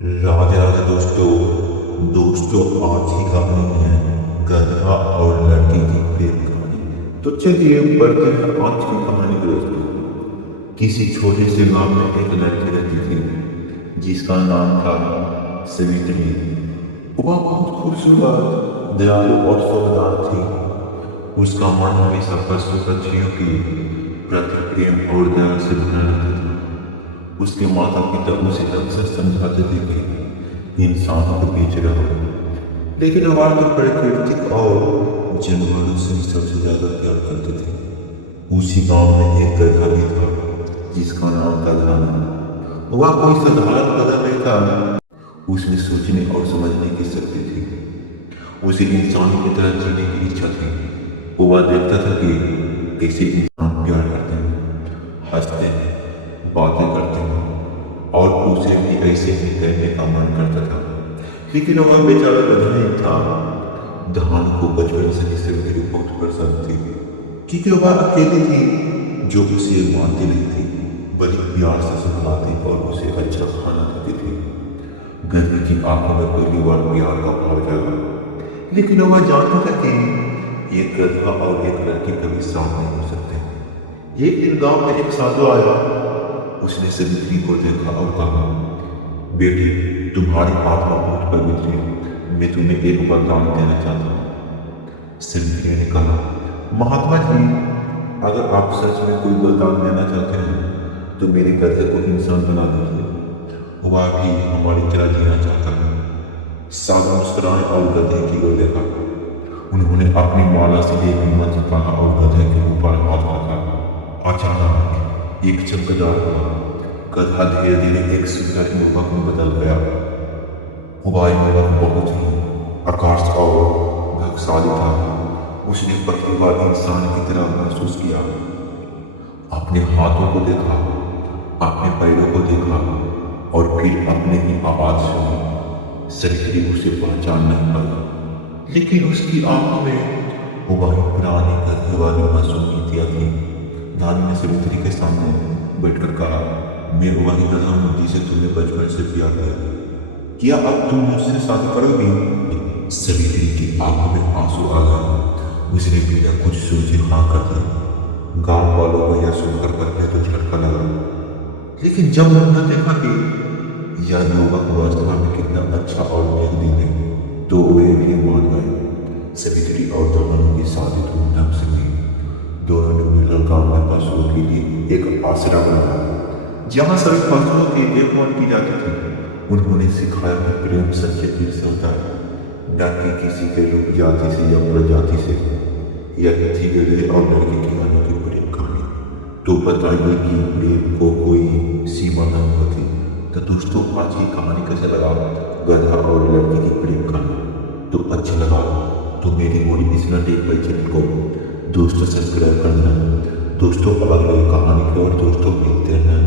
राधे राधे दोस्तों। आज की कहानी है गधा और लड़की की प्रेम कहानी। तो चलिए बढ़ते हैं आज की कहानी को दोस्तों। किसी छोटे से गांव में एक लड़की रहती थी जिसका नाम था सवित्री। वह बहुत खूबसूरत, दयालु और समझदार थी। उसका मन हमेशा पशु पक्षियों की प्रति प्रेम और दया से भरा रहता था। उसके माता पिता उसे अक्सर समझाते थे कि इंसानों के बीच रहो, लेकिन हमारे तो प्रकृति और जानवरों से ही सबसे ज्यादा प्यार करते थे। उसी गांव में एक गधा भी था जिसका नाम था धाना। वह कोई साधारण गधा नहीं था। उसमें सोचने और समझने की शक्ति थी। उसे इंसानों की तरह जीने की इच्छा थी। वह देखता था कि कैसे इंसान प्यार करते हैं, हंसते हैं, बातें करते हैं, और उसे भी ऐसे ही कहने का मन करता था। लेकिन वह बेचारा गधा नहीं था। धान को बचपन से ही सवित्री बहुत पसंद थी, क्योंकि वह अकेली थी जो उसे मानती नहीं थी, बड़ी प्यार से सुखलाती और उसे अच्छा खाना देती थी। गधे की आंखों में पहली बार प्यार का भाव जागा, लेकिन वह जानता था कि एक गधा और एक लड़की कभी साथ नहीं हो सकते। एक दिन गांव में एक साधु आया। उसने सवित्री को देखा और कहा, बेटी, तुम्हारी आत्मा बहुत पवित्र है, मैं तुम्हें एक वरदान देना चाहता हूँ। सवित्री ने कहा, महात्मा जी, अगर आप सच में कोई वरदान देना चाहते हैं तो मेरे गधे को इंसान बना दीजिए। वह भी हमारी तरह जीना चाहता है। साधु मुस्कुराए और गधे की ओर देखा। उन्होंने अपनी माला से एक मंत्र कहा और गधे के ऊपर हाथ रखा। अचानक एक चमकदार हुआ। गधा धीरे धीरे एक सुंदर युवक में बदल गया। वह युवक बहुत ही आकर्षक और भाग्यशाली था। उसने पहली बार इंसान की तरह महसूस किया। अपने हाथों को देखा, अपने पैरों को देखा, और फिर अपने ही आवाज सुनी। सवित्री उसे पहचान नहीं पाई, लेकिन उसकी आंखों में वही पुरानी गधे वाली मासूमियत थी। नानी ने सवित्री के सामने बैठकर कहा, मैं वही गधा हूँ जिसे तुमने बचपन से प्यार किया। क्या अब तुम मुझसे शादी करोगी? सवित्री की आंखों में आंसू आ गए। उसने बिना कुछ सोचे हाँ कर दिया। गांव वालों को यह सुनकर पहले तो झटका लगा, लेकिन जब उन्होंने देखा कि यह युवक वास्तव में कितना अच्छा और नेक दिन है, तो वे भी मान गए। सवित्री और दोनों की शादी धूमधाम से हुई। दोनों ने मिलकर गांव में पशुओं के लिए एक आश्रम बनाया, जहां सभी पशुओं की देखभाल की जाती थी। उन्होंने सिखाया कि प्रेम सच्चे दिल से होता है, न कि किसी के रूप जाति से या प्रजाति से। यह थी गधे और लड़की की अनोखी प्रेम कहानी। तो बताइए कि प्रेम को कोई सीमा नहीं होती। तो दोस्तों, आज की कहानी कैसे लगा? गधा और लड़की की प्रेम कहानी तो अच्छा लगा तो मेरी मोटिवेशनल टेक बाई चैनल को दोस्तों सब्सक्राइब कर देना। दोस्तों, अगली कहानी की और दोस्तों मिलते हैं।